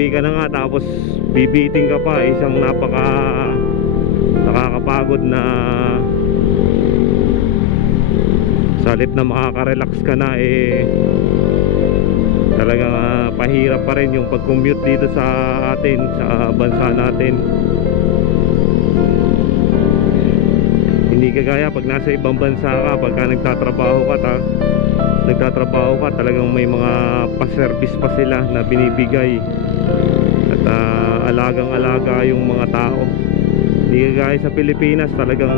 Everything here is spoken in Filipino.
uuwi ka na nga tapos bibiting ka pa, isang nakakapagod na salit na makaka-relax ka na, talagang pahirap pa rin yung pag-commute dito sa atin, sa bansa natin. Hindi kagaya pag nasa ibang bansa ka, pagka nagtatrabaho ka, talagang may mga pa-service pa sila na binibigay at alagang-alaga yung mga tao. Hindi kagaya sa Pilipinas, talagang